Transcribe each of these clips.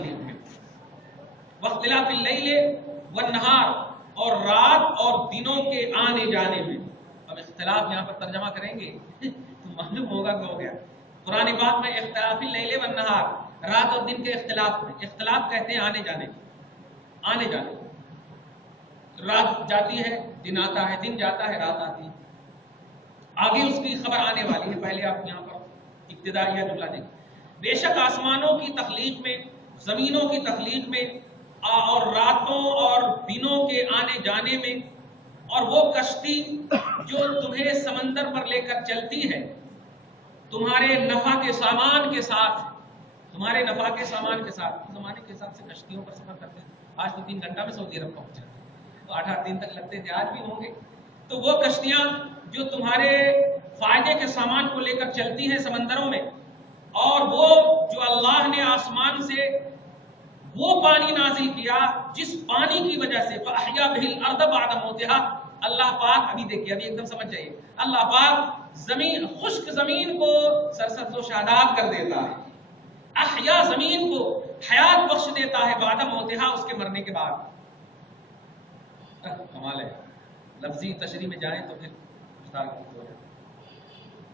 تخلیق میں، واختلاف اللیل والنہار، اور رات اور دنوں کے آنے جانے میں. اب اختلاف یہاں پر ترجمہ کریں گے تو معلوم ہوگا کہ ہو گیا. قرآن پاک میں اختلاف اللیل والنہار، رات اور دن کے اختلاف میں، اختلاف کہتے ہیں آنے جانے، آنے جانے. رات جاتی ہے دن آتا ہے، دن جاتا ہے رات آتی ہے. آگے اس کی خبر آنے والی ہے، پہلے آپ یہاں پر ابتدائیہ جملہ دیکھیں. بے شک آسمانوں کی تخلیق میں، زمینوں کی تخلیق میں، اور راتوں اور دنوں کے آنے جانے میں، اور وہ کشتی جو تمہیں سمندر پر لے کر چلتی ہے تمہارے نفع کے سامان کے ساتھ، تمہارے نفع کے سامان کے ساتھ. زمانے کے حساب سے کشتیوں پر سفر کرتے ہیں. آج تو 3 گھنٹہ میں سعودی عرب پہنچ جاتے ہیں، تو 8-8 دن تک لگتے تھے، آج بھی ہوں گے. تو وہ کشتیاں جو تمہارے فائدے کے سامان کو لے کر چلتی ہیں سمندروں میں، اور وہ جو اللہ نے آسمان سے وہ پانی نازل کیا جس پانی کی وجہ سے فَأَحْيَا بِهِ الْأَرْضَ بَعْدَ مَوْتِهَا. اللہ پاک ابھی دیکھیے، ابھی ایک دم سمجھ جائیے، اللہ پاک زمین، خشک زمین کو سرسبز و شاداب کر دیتا ہے. احیا، زمین کو حیات بخش دیتا ہے بعد موتہا، اس کے مرنے کے بعد. کمال ہے. لفظی تشریح میں جائیں تو پھر ہو جائے.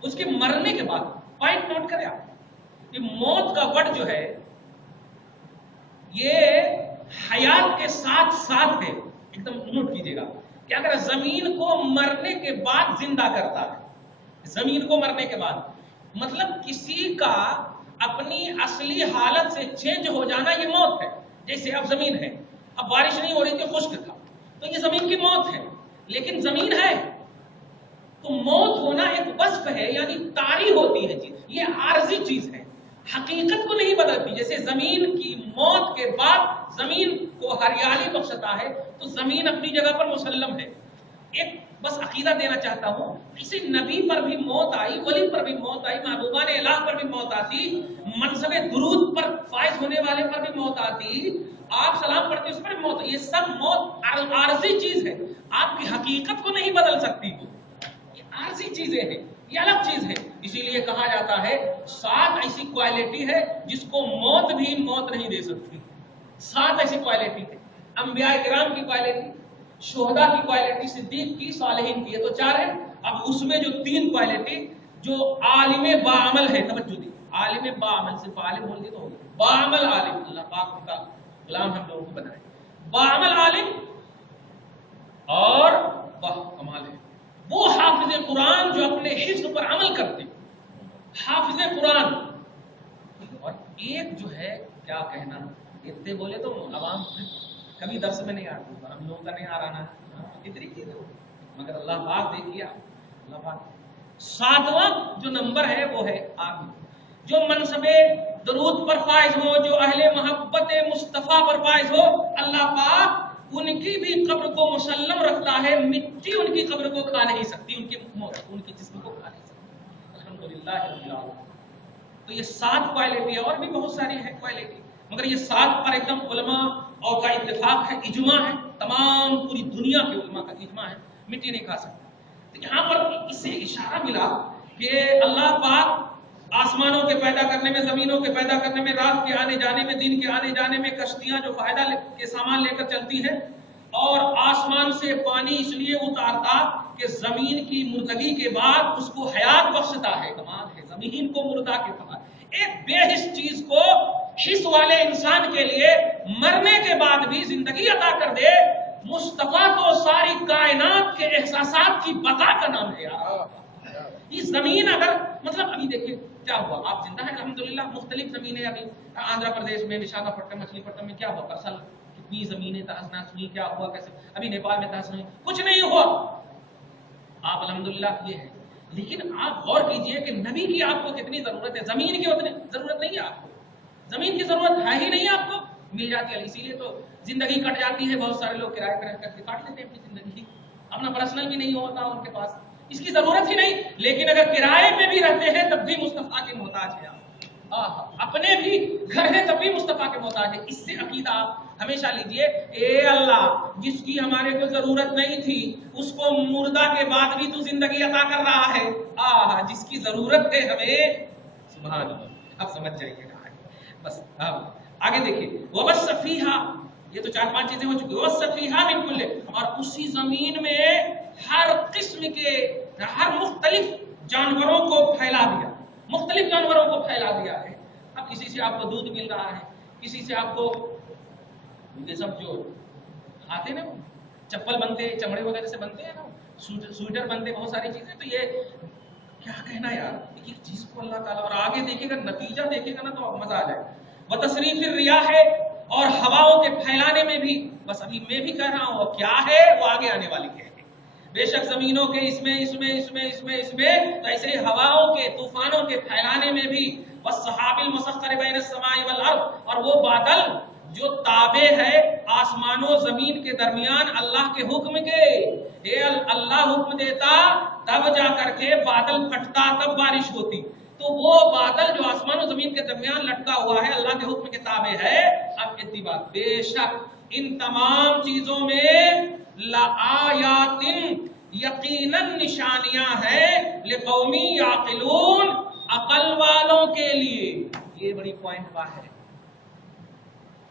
اس کے مرنے کے بعد پوائنٹ نوٹ کریں آپ، کہ موت کا ورڈ جو ہے یہ حیات کے ساتھ ساتھ ہے. ایک دم نوٹ کیجیے گا کہ اگر زمین کو مرنے کے بعد زندہ کرتا ہے، زمین کو مرنے کے بعد مطلب کسی کا اپنی اصلی حالت سے چینج ہو جانا، یہ موت ہے. جیسے اب زمین ہے، اب بارش نہیں ہو رہی تھی، خشک تھا، تو یہ زمین کی موت ہے. لیکن زمین ہے تو موت ہونا ایک وصف ہے، یعنی طاری ہوتی ہے چیز، یہ عارضی چیز ہے، حقیقت کو نہیں بدلتی. جیسے زمین کی موت کے بعد زمین کو ہریالی بخشتا ہے، تو زمین اپنی جگہ پر مسلم ہے. ایک بس عقیدہ دینا چاہتا ہوں، کسی نبی پر بھی موت آئی، ولی پر بھی موت آئی، محبوبان الہ پر بھی موت آتی، منصب درود پر فائز ہونے والے پر بھی موت آتی، آپ سلام پڑھتے اس پر بھی موت. یہ سب موت عارضی چیز ہے، آپ کی حقیقت کو نہیں بدل سکتی. یہ عارضی چیزیں ہیں، یہ الگ چیز ہے. اسی لیے کہا جاتا ہے 7 ایسی کوالٹی ہے جس کو موت بھی موت نہیں دے سکتی. 7 ایسی کوالٹی ہے. انبیاء کرام کی کوالٹی، شہداء کی کوالٹی، صدیق کی، صالحین کی، یہ تو 4 ہے. اب اس میں جو 3 کوالٹی، جو عالم باعمل ہے، توجہ دی، عالم باعمل، صرف عالم بول دی تو ہوگا، باعمل عالم، اللہ پاک کا غلام ہم لوگوں کو بنائے. باعمل عالم اور واہ کمال ہے، وہ حافظ قرآن جو اپنے حفظ پر عمل کرتے، حافظ قرآن. اور ایک جو ہے کیا کہنا، اتنے بولے تو عوام کبھی درس میں نہیں آتی، ہم لوگوں کا نہیں آ رہا نا، اتنی چیز ہے. مگر اللہ پاک دیکھیے، اللہ پاک 7واں جو نمبر ہے وہ ہے آمین. جو منصب درود پر فائز ہو، جو اہل محبت مصطفیٰ پر فائز ہو، اللہ پاک ان کی بھی قبر کو مسلم رکھتا ہے. مٹی ان کی قبر کو کھا نہیں سکتی، ان کی موت ان کی جسم کو کھا نہیں سکتی. الحمدللہ رب العالمین. تو یہ 7 کوالٹی ہے، اور بھی بہت ساری ہے کوالٹی، مگر یہ 7 پر ایک دم علماء اور کا اتفاق ہے، اجماع ہے، تمام پوری دنیا کے علماء کا اجماع ہے، مٹی نہیں کھا سکتا. تو یہاں پر اس سے اشارہ ملا کہ اللہ پاک آسمانوں کے پیدا کرنے میں، زمینوں کے پیدا کرنے میں، رات کے آنے جانے میں، دن کے آنے جانے میں، کشتیاں جو فائدہ کے سامان لے کر چلتی ہیں، اور آسمان سے پانی اس لیے اتارتا کہ زمین کی مردگی کے بعد اس کو حیات بخشتا ہے. کمال ہے، زمین کو مردہ کے بعد ایک بے حس چیز کو حس والے انسان کے لیے مرنے کے بعد بھی زندگی عطا کر دے. مصطفیٰ تو ساری کائنات کے احساسات کی بقا کا نام ہے یار. یہ زمین اگر مطلب ابھی دیکھیں کیا ہوا، آپ زندہ ہیں الحمدللہ. مختلف زمینیں، ابھی آندھرا پردیش میں وشاکھاپٹنم، مچھلی پٹنم میں کیا ہوا، اصل کتنی زمینیں تہس نہس ہوئی، کیا ہوا، کیسے، ابھی نیپال میں تہس ہوئی، کچھ نہیں ہوا. آپ الحمدللہ یہ ہے. لیکن آپ غور کیجئے کہ نبی کی آپ کو کتنی ضرورت ہے، زمین کی اتنی ضرورت نہیں ہے آپ کو. زمین کی ضرورت ہے ہی نہیں آپ کو، مل جاتی ہے. اسی لیے تو زندگی کٹ جاتی ہے. بہت سارے لوگ کرائے پر رہ کر کے کاٹ لیتے ہیں اپنی زندگی، اپنا پرسنل بھی نہیں ہوتا ان کے پاس، اس کی ضرورت ہی نہیں. لیکن اگر کرائے پہ بھی رہتے ہیں تب بھی مصطفیٰ کے محتاج ہیں آپ. اپنے بھی گھر ہے تب بھی مصطفیٰ کے محتاج ہے. اس سے عقیدہ آپ ہمیشہ لیجئے، اے اللہ جس کی ہمارے کو ضرورت نہیں تھی اس کو مردہ کے بعد بھی تو زندگی عطا کر رہا ہے. جس کی ضرورت ہے ہمیں، سبحان اللہ. اب سمجھ جائیے گا بس. اب آگے دیکھیے وبث فیہا، یہ تو 4-5 چیزیں ہو چکی. وبث فیہا من کل، اور اسی زمین میں ہر قسم کے، ہر مختلف جانوروں کو پھیلا دیا، مختلف جانوروں کو پھیلا دیا ہے. اب کسی سے آپ کو دودھ مل رہا ہے، کسی سے آپ کو یہ سب جو آتے نا چپل بنتے، چمڑے وغیرہ سے بنتے ہیں نا، سویٹر بنتے، بہت ساری چیزیں. تو یہ کیا کہنا یار، ایک چیز کو اللہ تعالیٰ، اور آگے دیکھے گا نتیجہ دیکھے گا نا تو مزہ آ جائے. وتصریف الریاح ہے، اور ہواؤں کے پھیلانے میں بھی، بس ابھی میں بھی کہہ رہا ہوں وہ کیا ہے، وہ آگے آنے والی ہے. بے شک زمینوں کے اس میں تو ایسے ہی ہواؤں کے، طوفانوں کے پھیلانے میں بھی. والسحاب المسخر بین السماء والارض، اور وہ بادل جو تابع ہے آسمان و زمین کے درمیان اللہ کے حکم کے. اللہ حکم دیتا تب جا کر کے بادل پھٹتا، تب بارش ہوتی. تو وہ بادل جو آسمان و زمین کے درمیان لٹکا ہوا ہے اللہ کے حکم کے تابع ہے. اب اتنی بات، بے شک ان تمام چیزوں میں لآیات، یقیناً نشانیاں ہیں، لقوم یعقلون، عقل والوں کے لیے. یہ بڑی پوائنٹ بات ہے.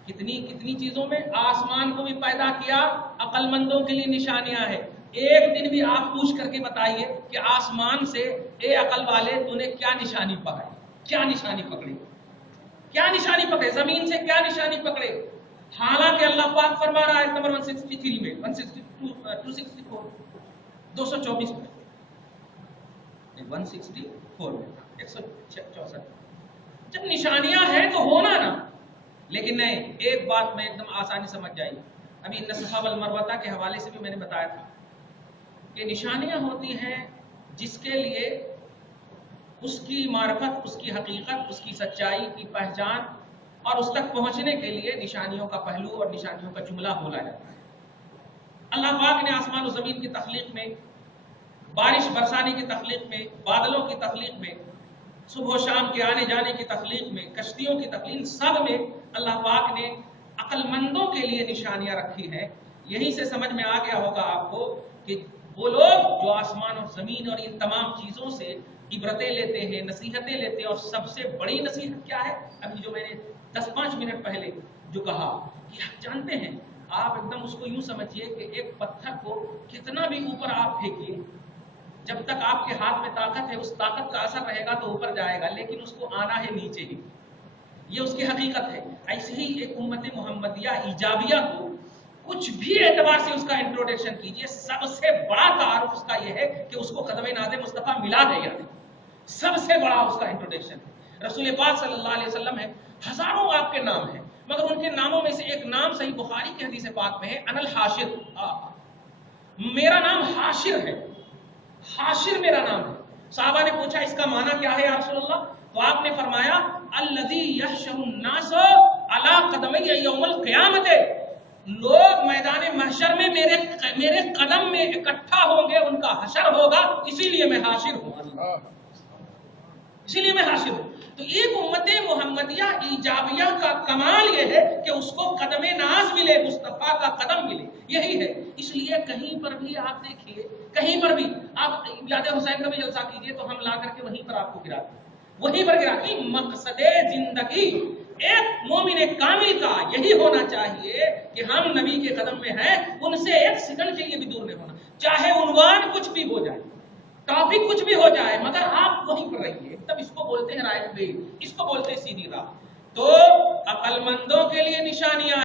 کتنی چیزوں میں، آسمان کو بھی پیدا کیا، عقل مندوں کے لیے نشانیاں ہیں. ایک دن بھی آپ پوچھ کر کے بتائیے کہ آسمان سے اے عقل والے تو نے کیا نشانی پکڑی، کیا نشانی پکڑی، کیا نشانی پکڑے، زمین سے کیا نشانی پکڑے. حالانکہ اللہ پاک فرما رہا ہے نمبر 163 میں، 264 224 میں، 164 میں 164، جب نشانیاں ہیں تو ہونا نا. لیکن نہیں، ایک بات میں ایک دم آسانی سمجھ جائیے. ابھی ان صفا والمروہ کے حوالے سے بھی میں نے بتایا تھا کہ نشانیاں ہوتی ہیں جس کے لیے اس کی معرفت، اس کی حقیقت، اس کی سچائی کی پہچان اور اس تک پہنچنے کے لیے نشانیوں کا پہلو اور نشانیوں کا جملہ بولا جاتا ہے. اللہ پاک نے آسمان و زمین کی تخلیق میں، بارش برسانے کی تخلیق میں، بادلوں کی تخلیق میں، صبح و شام کے آنے جانے کی تخلیق میں، کشتیوں کی تخلیق، سب میں اللہ پاک نے عقل مندوں کے لیے نشانیاں رکھی ہیں. یہیں سے سمجھ میں آ گیا ہوگا آپ کو کہ وہ لوگ جو آسمان اور زمین اور ان تمام چیزوں سے عبرتیں لیتے ہیں، نصیحتیں لیتے ہیں، اور سب سے بڑی نصیحت کیا ہے، ابھی جو میں نے 10-5 منٹ پہلے جو کہا کہ آپ جانتے ہیں، آپ ایک دم اس کو یوں سمجھیے کہ ایک پتھر کو کتنا بھی اوپر آپ پھینکیے، جب تک آپ کے ہاتھ میں طاقت ہے اس طاقت کا اثر رہے گا تو اوپر جائے گا، لیکن اس کو آنا ہے نیچے ہی. یہ اس کی حقیقت ہے. ایسے ہی ایک امت محمدیہ ایجابیہ کو کچھ بھی اعتبار سے اس کا انٹروڈکشن کیجئے، سب سے بڑا تعارف اس کا یہ ہے کہ اس کو قدم ناز مصطفیٰ ملا ہے یا نہیں. سب سے بڑا اس کا انٹروڈکشن ہے. رسول پاک صلی اللہ علیہ وسلم ہے، ہزاروں آپ کے نام ہیں، مگر ان کے ناموں میں سے ایک نام صحیح بخاری کی حدیث پاک میں ہے، انا الحاشر، میرا نام حاشر ہے، حاشر میرا نام ہے. صحابہ نے پوچھا اس کا معنی کیا ہے یا رسول اللہ؟ تو آپ نے فرمایا الذی یحشر الناس علی قدمی یوم القیامت، لوگ میدان محشر میں میرے قدم میں اکٹھا ہوں گے، ان کا حشر ہوگا، اسی لیے میں حاشر ہوں، اسی لیے میں حاشر ہوں. تو ایک امت محمدیہ ایجابیہ کا کمال یہ ہے کہ اس کو قدم ناز ملے، مصطفیٰ کا قدم ملے، یہی ہے. اس لیے کہیں پر بھی آپ دیکھیے، کہیں پر بھی آپ یاد حسین کا بھی جلسہ کیجئے تو ہم لا کر کے وہیں پر آپ کو گراتے ہیں، وہیں پر گراتے. مقصد زندگی ایک مومن کامل کا یہی ہونا چاہیے کہ ہم نبی کے قدم میں ہیں، ان سے ایک سیکنڈ کے لیے بھی دور نہیں ہونا، چاہے عنوان کچھ بھی ہو جائے، ٹاپک کچھ بھی ہو جائے، مگر آپ وہیں پر رہیے. تب اس کو بولتے ہیں رائٹ وے، اس کو بولتے ہیں سیدھی راہ. تو عقل مندوں کے لیے نشانیاں